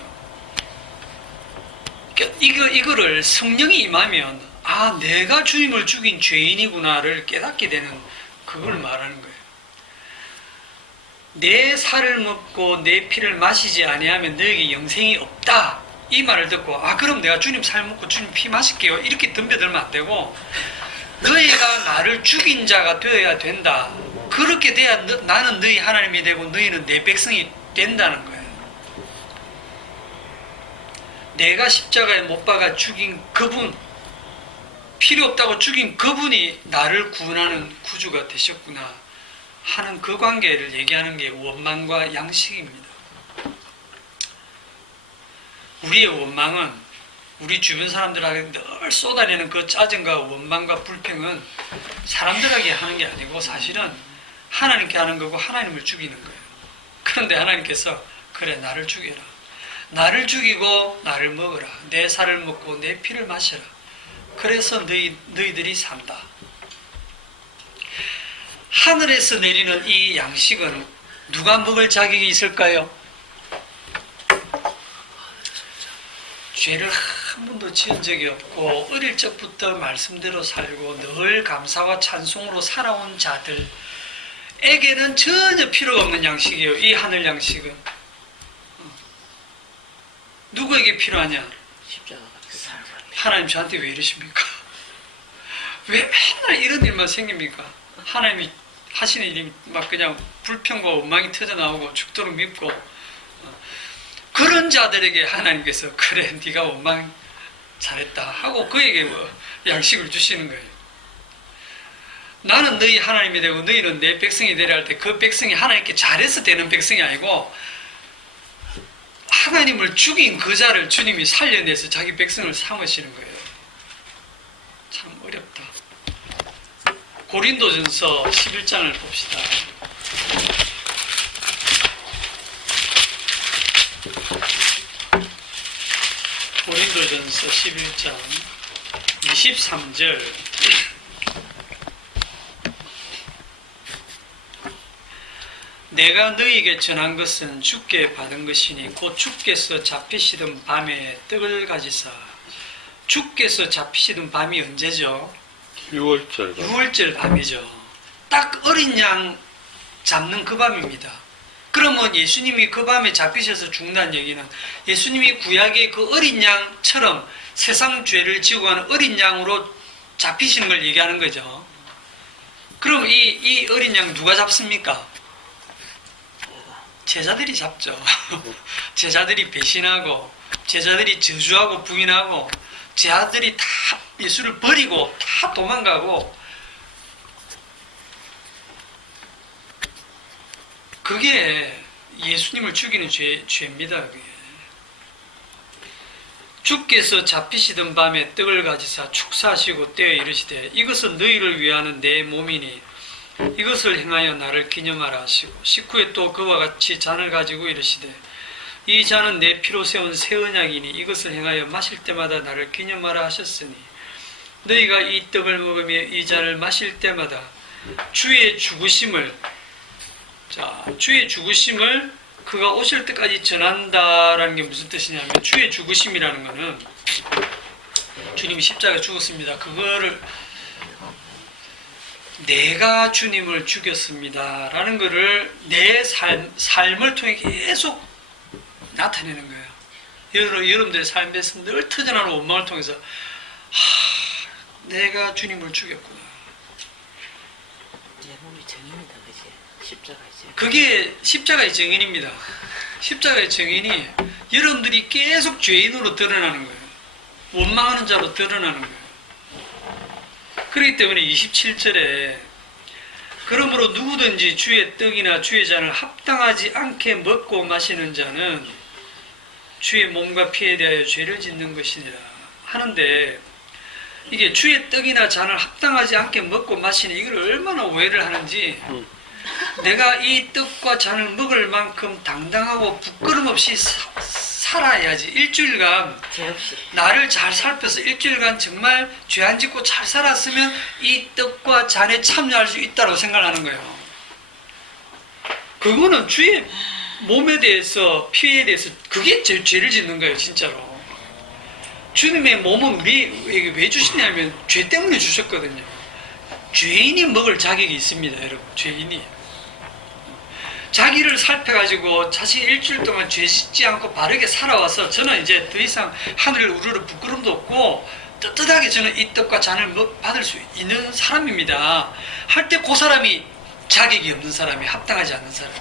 그러니까 이거를 성령이 임하면 아, 내가 주님을 죽인 죄인이구나를 깨닫게 되는, 그걸 말하는 거예요. 내 살을 먹고 내 피를 마시지 아니하면 너에게 영생이 없다, 이 말을 듣고 아, 그럼 내가 주님 살 먹고 주님 피 마실게요, 이렇게 덤벼들면 안 되고 너희가 나를 죽인 자가 되어야 된다. 그렇게 돼야 나는 너희 하나님이 되고 너희는 내 백성이 된다는 거예요. 내가 십자가에 못 박아 죽인 그분, 필요 없다고 죽인 그분이 나를 구원하는 구주가 되셨구나 하는 그 관계를 얘기하는 게 원망과 양식입니다. 우리의 원망은 우리 주변 사람들에게 늘 쏟아내는 그 짜증과 원망과 불평은 사람들에게 하는 게 아니고 사실은 하나님께 하는 거고 하나님을 죽이는 거예요. 그런데 하나님께서 그래, 나를 죽여라, 나를 죽이고 나를 먹어라, 내 살을 먹고 내 피를 마셔라, 그래서 너희들이 산다. 하늘에서 내리는 이 양식은 누가 먹을 자격이 있을까요? 죄를 한 번도 지은 적이 없고 어릴 적부터 말씀대로 살고 늘 감사와 찬송으로 살아온 자들에게는 전혀 필요가 없는 양식이에요. 이 하늘 양식은 누구에게 필요하냐? 하나님 저한테 왜 이러십니까? 왜 맨날 이런 일만 생깁니까? 하나님이 하시는 일이 막 그냥 불평과 원망이 터져나오고 죽도록 밉고, 그런 자들에게 하나님께서 그래, 네가 원망 잘했다 하고 그에게 양식을 주시는 거예요. 나는 너희 하나님이 되고 너희는 내 백성이 되려 할 때 그 백성이 하나님께 잘해서 되는 백성이 아니고 하나님을 죽인 그 자를 주님이 살려내서 자기 백성을 삼으시는 거예요. 참 어렵다. 고린도전서 11장을 봅시다. 고린도전서 11장 23절. 내가 너희에게 전한 것은 주께 받은 것이니 곧 주께서 잡히시던 밤에 떡을 가지사. 주께서 잡히시던 밤이 언제죠? 6월절 6월절 밤이죠. 딱 어린 양 잡는 그 밤입니다. 그러면 예수님이 그 밤에 잡히셔서 죽는다는 얘기는 예수님이 구약의 그 어린 양처럼 세상 죄를 지고 가는 어린 양으로 잡히시는 걸 얘기하는 거죠. 그럼 이 어린 양 누가 잡습니까? 제자들이 잡죠. 제자들이 배신하고 제자들이 저주하고 부인하고 제자들이 다 예수를 버리고 다 도망가고, 그게 예수님을 죽이는 죄입니다. 그게. 주께서 잡히시던 밤에 떡을 가지사 축사하시고 떼어 이르시되 이것은 너희를 위하는 내 몸이니 이것을 행하여 나를 기념하라 하시고, 식후에 또 그와 같이 잔을 가지고 이르시되 이 잔은 내 피로 세운 새 언약이니 이것을 행하여 마실 때마다 나를 기념하라 하셨으니 너희가 이 떡을 먹으며 이 잔을 마실 때마다 주의 죽으심을 그가 오실 때까지 전한다라는 게 무슨 뜻이냐면, 주의 죽으심이라는 거는 주님이 십자가에 죽었습니다. 그거를 내가 주님을 죽였습니다 라는 거를 내 삶을 통해 계속 나타내는 거예요. 여러분들의 삶에서 늘 터져나오는 원망을 통해서 내가 주님을 죽였구나. 내 몸이 정인이다, 그지? 십자가이지. 그게 십자가의 증인입니다. 십자가의 증인이 여러분들이 계속 죄인으로 드러나는 거예요. 원망하는 자로 드러나는 거예요. 그렇기 때문에 27절에 그러므로 누구든지 주의 떡이나 주의 잔을 합당하지 않게 먹고 마시는 자는 주의 몸과 피에 대하여 죄를 짓는 것이니라 하는데, 이게 주의 떡이나 잔을 합당하지 않게 먹고 마시는 이걸 얼마나 오해를 하는지, 내가 이 떡과 잔을 먹을 만큼 당당하고 부끄럼 없이 살아야지. 일주일간 죄 없이. 나를 잘 살펴서 일주일간 정말 죄 안 짓고 잘 살았으면 이 떡과 잔에 참여할 수 있다고 생각하는 거예요. 그거는 주의 몸에 대해서, 피에 대해서 그게 죄를 짓는 거예요, 진짜로. 주님의 몸은 왜 주시냐면 죄 때문에 주셨거든요. 죄인이 먹을 자격이 있습니다, 여러분. 죄인이 자기를 살펴가지고 자신이 일주일 동안 죄 짓지 않고 바르게 살아와서 저는 이제 더 이상 하늘을 우러러 부끄럼도 없고 떳떳하게 저는 이 떡과 잔을 받을 수 있는 사람입니다 할 때 그 사람이 자격이 없는 사람이, 합당하지 않는 사람,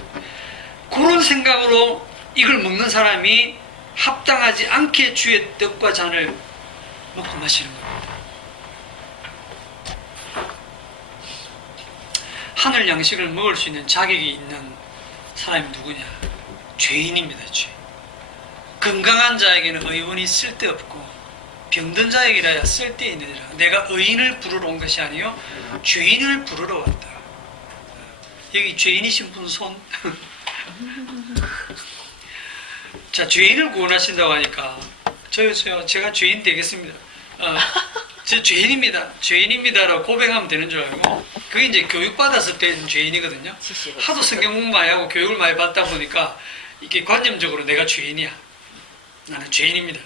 그런 생각으로 이걸 먹는 사람이 합당하지 않게 주의 떡과 잔을 먹고 마시는 겁니다. 하늘 양식을 먹을 수 있는 자격이 있는 사람이 누구냐? 죄인입니다. 죄인. 건강한 자에게는 의원이 쓸데없고 병든 자에게라야 쓸데있느니라. 내가 의인을 부르러 온 것이 아니요 죄인을 부르러 왔다. 여기 죄인이신 분 손. 자, 죄인을 구원하신다고 하니까 저요 제가 죄인 되겠습니다. 저 죄인입니다라고 고백하면 되는 줄 알고, 그게 이제 교육받아서 된 죄인이거든요. 하도 성경 공부 많이 하고 교육을 많이 받다 보니까 이게 관념적으로 내가 죄인이야. 나는 죄인입니다.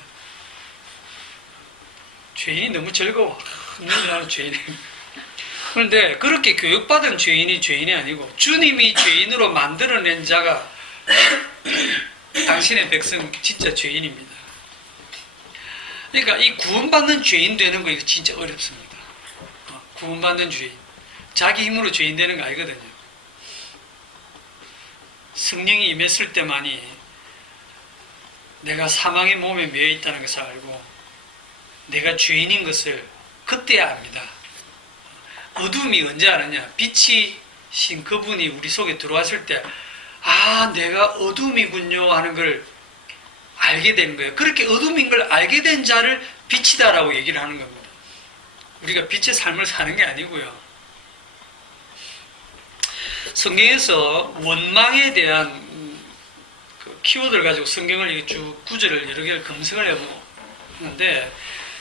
죄인이 너무 즐거워. 나는 죄인입니다. 그런데 그렇게 교육받은 죄인이 아니고 주님이 죄인으로 만들어낸 자가 당신의 백성 진짜 죄인입니다. 그러니까 이 구원받는 죄인 되는 거 이거 진짜 어렵습니다. 구원받는 죄인. 자기 힘으로 죄인 되는 거 아니거든요. 성령이 임했을 때만이 내가 사망의 몸에 매여 있다는 것을 알고 내가 죄인인 것을 그때야 압니다. 어둠이 언제 아느냐? 빛이 신 그분이 우리 속에 들어왔을 때, 내가 어둠이군요 하는 걸 알게 된 거예요. 그렇게 어둠인 걸 알게 된 자를 빛이다라고 얘기를 하는 겁니다. 우리가 빛의 삶을 사는 게 아니고요. 성경에서 원망에 대한 그 키워드를 가지고 성경을 쭉 구절을 여러 개를 검색을 해보는데,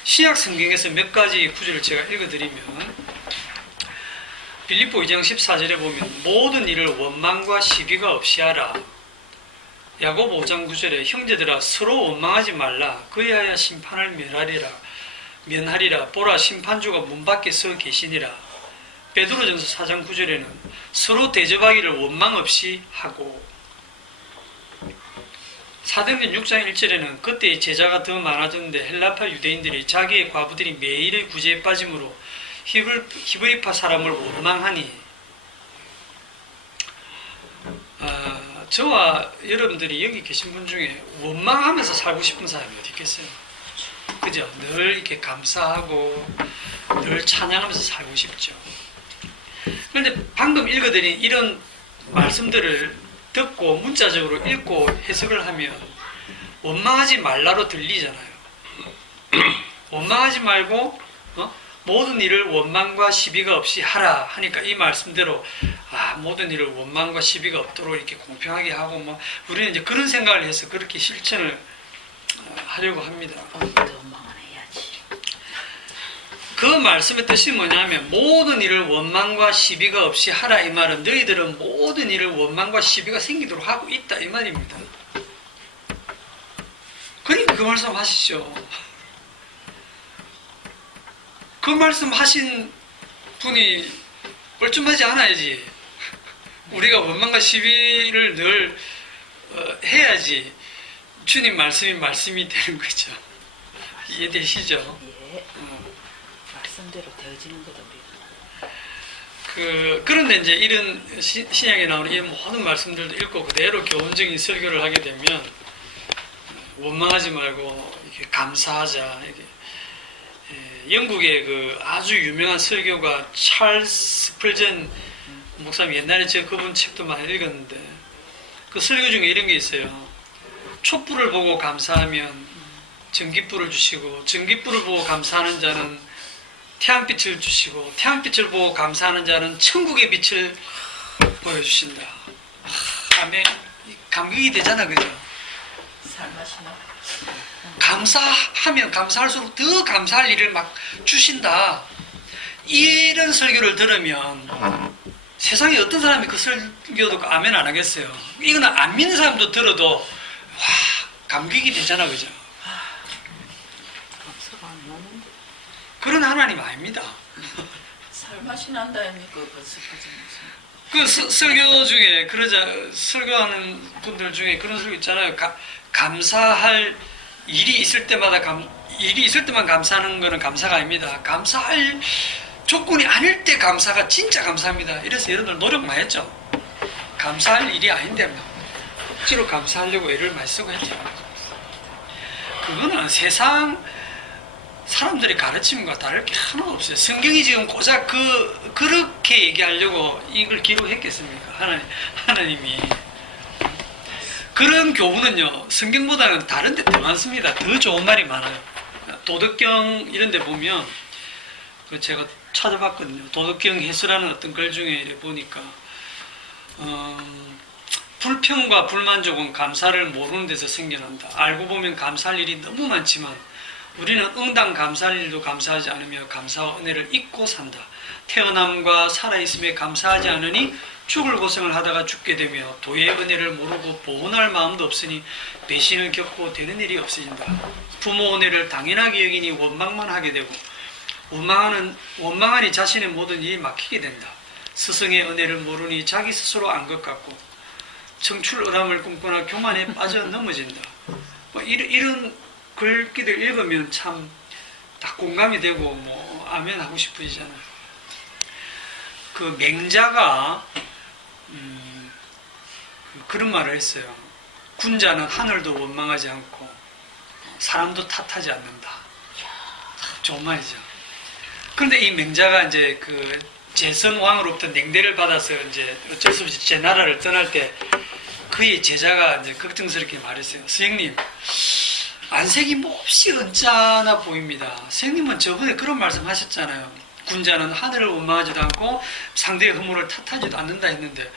신약 성경에서 몇 가지 구절을 제가 읽어드리면, 빌립보 2장 14절에 보면 모든 일을 원망과 시비가 없이 하라. 야고보 5장 9절에 형제들아 서로 원망하지 말라. 그리하여 심판을 면하리라. 보라 심판주가 문 밖에 서 계시니라. 베드로전서 4장 9절에는 서로 대접하기를 원망 없이 하고, 사도행전 6장 1절에는 그때 제자가 더 많아졌는데 헬라파 유대인들이 자기의 과부들이 매일의 구제에 빠짐으로 히브리파 사람을 원망하니, 저와 여러분들이 여기 계신 분 중에 원망하면서 살고 싶은 사람이 어디 있겠어요? 그죠? 늘 이렇게 감사하고 늘 찬양하면서 살고 싶죠. 그런데 방금 읽어드린 이런 말씀들을 듣고 문자적으로 읽고 해석을 하면 원망하지 말라로 들리잖아요. 원망하지 말고 모든 일을 원망과 시비가 없이 하라 하니까 이 말씀대로 모든 일을 원망과 시비가 없도록 이렇게 공평하게 하고 우리는 이제 그런 생각을 해서 그렇게 실천을 하려고 합니다. 더 원망을 해야지. 그 말씀의 뜻이 뭐냐면 모든 일을 원망과 시비가 없이 하라 이 말은 너희들은 모든 일을 원망과 시비가 생기도록 하고 있다 이 말입니다. 그러니까 그 말씀 하시죠. 그 말씀 하신 분이 뻘쭘하지 않아야지. 우리가 원망과 시비를 늘 해야지 주님 말씀이 되는 거죠. 이해되시죠? 예. 말씀대로 되어지는 거다 우리가. 그런데 이제 이런 신약에 나오는 이 모든 말씀들도 읽고 그대로 교훈적인 설교를 하게 되면 원망하지 말고 이렇게 감사하자. 이렇게 영국의 그 아주 유명한 설교가 찰스 스펄전 목사님, 옛날에 제가 그분 책도 많이 읽었는데 그 설교 중에 이런 게 있어요. 촛불을 보고 감사하면 전깃불을 주시고, 전깃불을 보고 감사하는 자는 태양빛을 주시고, 태양빛을 보고 감사하는 자는 천국의 빛을 보여주신다. 아멘. 감격이 되잖아, 그죠? 살맛이나. 감사하면 감사할수록 더 감사할 일을 막 주신다. 이런 설교를 들으면 세상에 어떤 사람이 그 설교도 아멘 안 하겠어요. 이거는 안 믿는 사람도 들어도 감격이 되잖아, 그죠? 감사가 안 나는데. 그런 하나님 아닙니다. 살맛이 난다 아닙니까? 그 설교 중에 설교하는 분들 중에 그런 설교 있잖아요. 감사할 일이 있을 때만 감사하는 거는 감사가 아닙니다. 감사할 조건이 아닐 때 감사가 진짜 감사합니다. 이래서 여러분들 노력 많이 했죠. 감사할 일이 아닌데 억지로 감사하려고 애를 많이 쓰고 했죠. 그거는 세상 사람들이 가르침과 다를 게 하나도 없어요. 성경이 지금 고작 그렇게 얘기하려고 이걸 기록했겠습니까? 하나님이. 그런 교훈은요, 성경보다는 다른 데 더 많습니다. 더 좋은 말이 많아요. 도덕경 이런 데 보면, 제가 찾아봤거든요. 도덕경 해설하는 어떤 글 중에 보니까, 불평과 불만족은 감사를 모르는 데서 생겨난다. 알고 보면 감사할 일이 너무 많지만, 우리는 응당 감사할 일도 감사하지 않으며 감사와 은혜를 잊고 산다. 태어남과 살아있음에 감사하지 않으니 죽을 고생을 하다가 죽게 되며 도의 은혜를 모르고 보존할 마음도 없으니 배신을 겪고 되는 일이 없어진다. 부모 은혜를 당연하게 여기니 원망만 하게 되고 원망하니 자신의 모든 일이 막히게 된다. 스승의 은혜를 모르니 자기 스스로 안 것 같고 청출어람을 꿈꾸나 교만에 빠져 넘어진다. 이런 글귀들 읽으면 참 다 공감이 되고 아멘 하고 싶으시잖아요. 그 맹자가 그런 말을 했어요. 군자는 하늘도 원망하지 않고 사람도 탓하지 않는다. 좋은 말이죠. 그런데 이 맹자가 이제 그 재선 왕으로부터 냉대를 받아서 이제 어쩔 수 없이 제 나라를 떠날 때 그의 제자가 이제 걱정스럽게 말했어요. 선생님, 안색이 몹시 언짢아 보입니다. 선생님은 저번에 그런 말씀 하셨잖아요. 군자는 하늘을 원망하지도 않고 상대의 허물을 탓하지도 않는다 했는데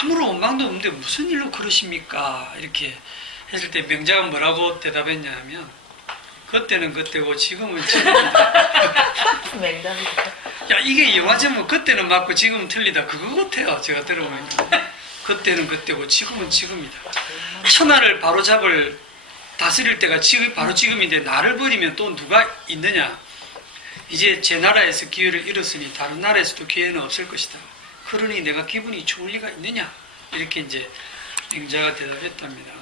아무런 원망도 없는데 무슨 일로 그러십니까? 이렇게 했을 때 명자가 뭐라고 대답했냐 하면 그때는 그때고 지금은 지금이다. 맹담이다. 야, 이게 영화 제목 그때는 맞고 지금은 틀리다. 그거 같아요. 제가 들어보니까. 그때는 그때고 지금은 지금이다. 천하를 바로잡을 다스릴 때가 지금 바로 지금인데 나를 버리면 또 누가 있느냐. 이제 제 나라에서 기회를 잃었으니 다른 나라에서도 기회는 없을 것이다. 그러니 내가 기분이 좋을 리가 있느냐. 이렇게 이제 맹자가 대답했답니다.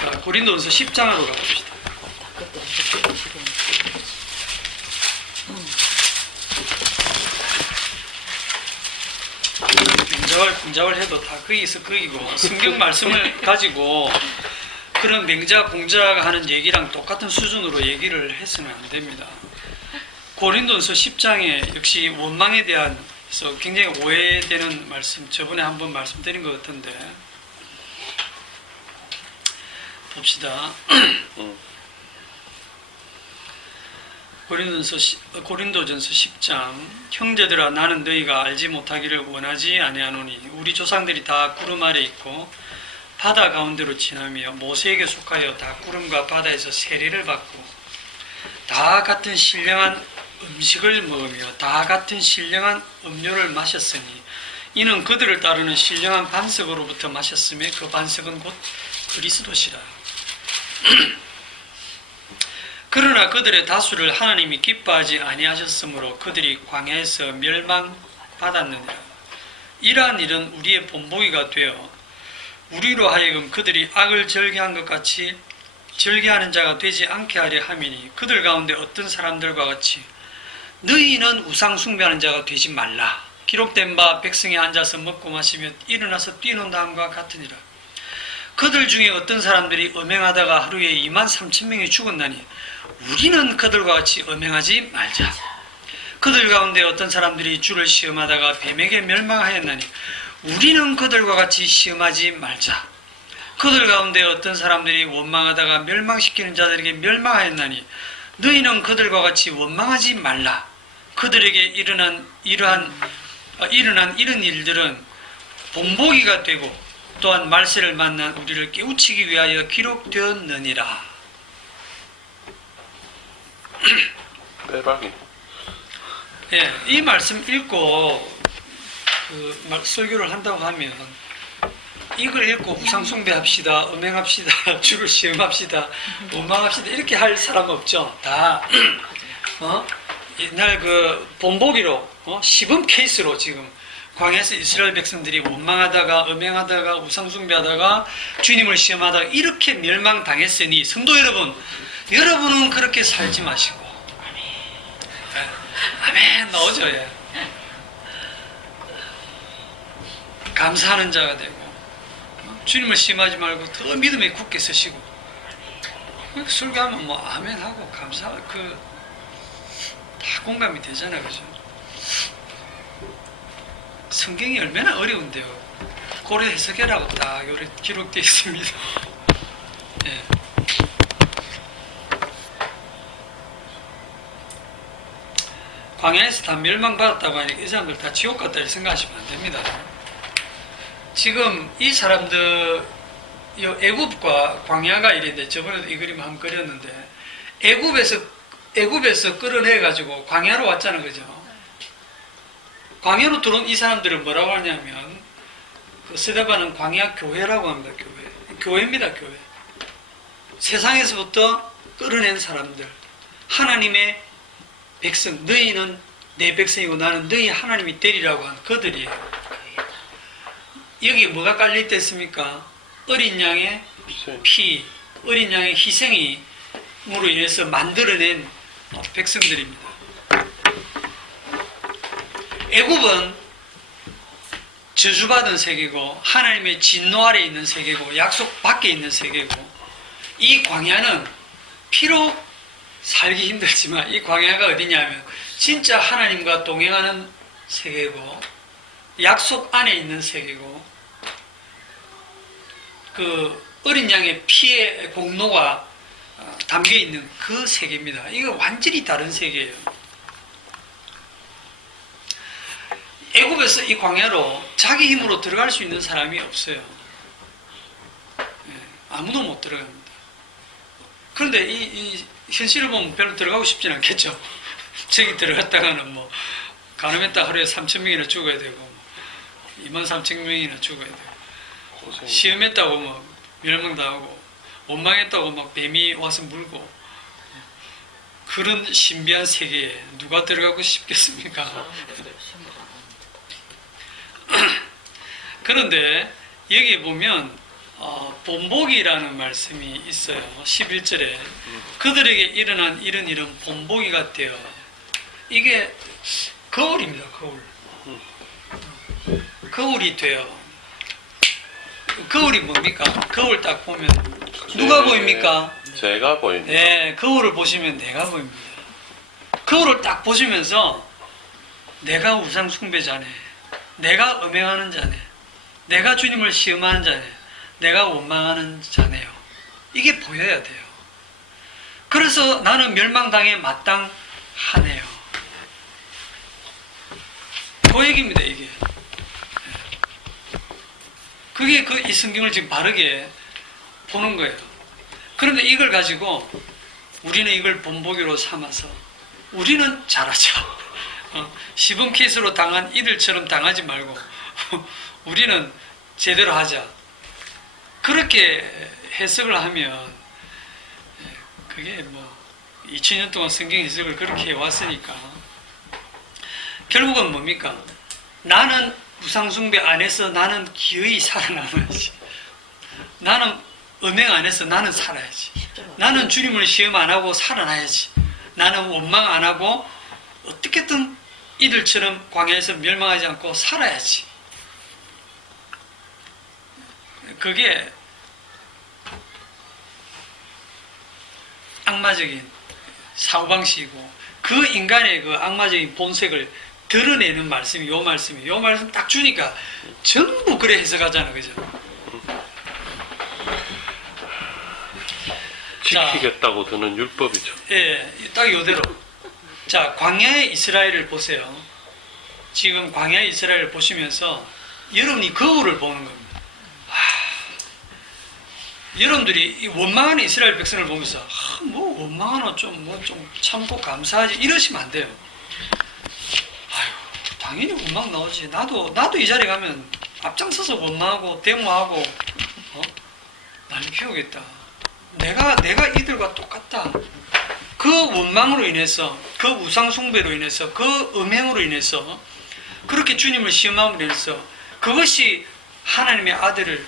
자, 고린도전서 10장으로 가봅시다. 그때 지금 맹자왈 해도 다 거기서 거기고 성경 말씀을 가지고 그런 맹자 공자가 하는 얘기랑 똑같은 수준으로 얘기를 해서는 안 됩니다. 고린도전서 10장에 역시 원망에 대해서 굉장히 오해되는 말씀 저번에 한번 말씀드린 것 같은데 봅시다. 고린도전서 10장 형제들아 나는 너희가 알지 못하기를 원하지 아니하노니 우리 조상들이 다 구름 아래 있고 바다 가운데로 지나며 모세에게 속하여 다 구름과 바다에서 세례를 받고 다 같은 신령한 음식을 먹으며 다 같은 신령한 음료를 마셨으니 이는 그들을 따르는 신령한 반석으로부터 마셨음에 그 반석은 곧 그리스도시라. 그러나 그들의 다수를 하나님이 기뻐하지 아니하셨으므로 그들이 광야에서 멸망받았느니라. 이러한 일은 우리의 본보기가 되어 우리로 하여금 그들이 악을 절개한 것 같이 절개하는 자가 되지 않게 하려 함이니 그들 가운데 어떤 사람들과 같이 너희는 우상 숭배하는 자가 되지 말라. 기록된 바 백성이 앉아서 먹고 마시며 일어나서 뛰는 다음과 같으니라. 그들 중에 어떤 사람들이 음행하다가 하루에 23,000명이 죽었나니 우리는 그들과 같이 음행하지 말자. 그들 가운데 어떤 사람들이 주를 시험하다가 뱀에게 멸망하였나니 우리는 그들과 같이 시험하지 말자. 그들 가운데 어떤 사람들이 원망하다가 멸망시키는 자들에게 멸망하였나니 너희는 그들과 같이 원망하지 말라. 그들에게 일어난 이런 일들은 본보기가 되고 또한 말세를 만난 우리를 깨우치기 위하여 기록되었느니라. 대박이. 예, 이 말씀 읽고 설교를 한다고 하면 이걸 읽고 우상숭배합시다, 음행합시다, 주를 시험합시다, 원망합시다 이렇게 할 사람 없죠. 다 옛날 그 본보기로 시범 케이스로 지금 광야에서 이스라엘 백성들이 원망하다가 음행하다가 우상숭배하다가 주님을 시험하다가 이렇게 멸망당했으니 성도 여러분은 그렇게 살지 마시고 아멘 나오죠. 예. 감사하는 자가 되고 주님을 시험하지 말고 더 믿음에 굳게 서시고 설교하면 뭐 아멘하고 감사하고 다 공감이 되잖아요. 그죠? 성경이 얼마나 어려운데요. 고려 해석해라고 딱 요래 기록되어 있습니다. 예. 광야에서 다 멸망받았다고 하니까 이 사람들 다 지옥 갔다 이렇게 생각하시면 안 됩니다. 지금 이 사람들 애굽과 광야가 이랬는데 저번에도 이 그림 한번 그렸는데 애굽에서 끌어내 가지고 광야로 왔잖아요. 그죠? 광야로 들어온 이 사람들을 뭐라고 하냐면 그 스데반은 광야 교회라고 합니다. 교회입니다. 교회. 세상에서부터 끌어낸 사람들, 하나님의 백성, 너희는 내 백성이고 나는 너희 하나님이 되리라고 한 그들이에요. 여기 뭐가 깔려있다 했습니까? 어린 양의 피, 어린 양의 희생으로 인해서 만들어낸 백성들입니다. 애굽은 저주받은 세계고 하나님의 진노 아래 있는 세계고 약속 밖에 있는 세계고 이 광야는 피로 살기 힘들지만 이 광야가 어디냐면 진짜 하나님과 동행하는 세계고 약속 안에 있는 세계고 그 어린 양의 피의 공로가 담겨 있는 그 세계입니다. 이거 완전히 다른 세계예요. 애굽에서 이 광야로 자기 힘으로 들어갈 수 있는 사람이 없어요. 아무도 못 들어갑니다. 그런데 이 현실을 보면 별로 들어가고 싶진 않겠죠. 저기 들어갔다가는 뭐 가늠했다 하루에 3,000명이나 죽어야 되고 23,000명이나 죽어야 되고 고생. 시험했다고 막 멸망당하고 원망했다고 막 뱀이 와서 물고 그런 신비한 세계에 누가 들어가고 싶겠습니까? 그런데 여기 보면 본보기라는 말씀이 있어요. 11절에 그들에게 일어난 이런 본보기 같대요. 이게 거울입니다. 거울. 거울이 돼요. 거울이 뭡니까? 거울 딱 보면 누가 보입니까? 제가 보입니다. 네, 거울을 보시면 내가 보입니다. 거울을 딱 보시면서 내가 우상 숭배자네, 내가 음행하는 자네, 내가 주님을 시험하는 자네, 내가 원망하는 자네요. 이게 보여야 돼요. 그래서 나는 멸망당에 마땅하네요. 그 얘기입니다, 이게. 그게 이 성경을 지금 바르게 보는 거예요. 그런데 이걸 가지고 우리는 이걸 본보기로 삼아서 우리는 잘하죠. 시범 케이스로 당한 이들처럼 당하지 말고 우리는 제대로 하자. 그렇게 해석을 하면 그게 뭐 2000년 동안 성경 해석을 그렇게 해왔으니까 결국은 뭡니까? 나는 우상숭배 안에서 나는 기어이 살아남아야지. 나는 음행 안에서 나는 살아야지. 나는 주님을 시험 안 하고 살아나야지. 나는 원망 안 하고 어떻게든 이들처럼 광야에서 멸망하지 않고 살아야지. 그게 악마적인 사고방식이고 그 인간의 그 악마적인 본색을 드러내는 말씀이 요 말씀이에요. 요 말씀 딱 주니까 전부 그래 해석하잖아. 그죠? 지키겠다고 드는 율법이죠. 예, 딱 요대로. 자, 광야의 이스라엘을 보세요. 지금 광야의 이스라엘을 보시면서 여러분이 거울을 보는 겁니다. 여러분들이 이 원망하는 이스라엘 백성을 보면서 뭐 원망하나 좀 참고 감사하지 이러시면 안 돼요. 아유, 당연히 원망 나오지. 나도 이 자리에 가면 앞장서서 원망하고 데모하고 날 키우겠다. 내가 이들과 똑같다. 그 원망으로 인해서, 그 우상 숭배로 인해서, 그 음행으로 인해서, 그렇게 주님을 시험함으로 인해서 그것이 하나님의 아들을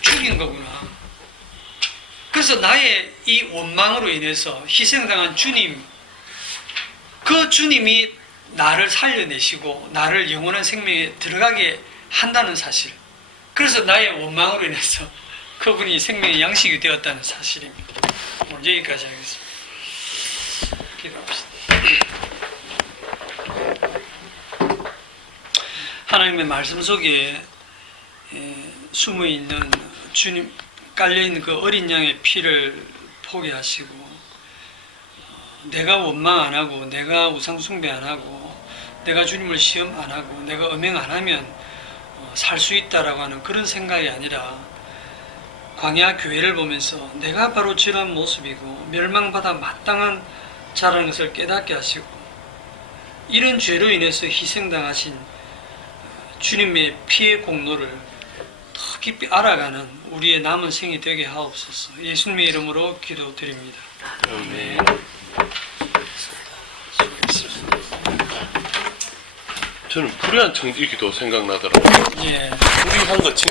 죽인 거구나. 그래서 나의 이 원망으로 인해서 희생당한 주님, 그 주님이 나를 살려내시고 나를 영원한 생명에 들어가게 한다는 사실. 그래서 나의 원망으로 인해서 그분이 생명의 양식이 되었다는 사실입니다. 오늘 여기까지 하겠습니다. 기도합시다. 하나님의 말씀 속에 숨어있는 주님 깔려있는 그 어린 양의 피를 포기하시고 내가 원망 안 하고 내가 우상 숭배 안 하고 내가 주님을 시험 안 하고 내가 음행 안 하면 살 수 있다라고 하는 그런 생각이 아니라 광야 교회를 보면서 내가 바로 저런 모습이고 멸망받아 마땅한 자라는 것을 깨닫게 하시고 이런 죄로 인해서 희생당하신 주님의 피의 공로를 더 깊이 알아가는 우리의 남은 생이 되게 하옵소서. 예수님의 이름으로 기도드립니다. 아멘. 저는 불의한 청지기도 생각나더라고요. 예. 불의한 거 칭찬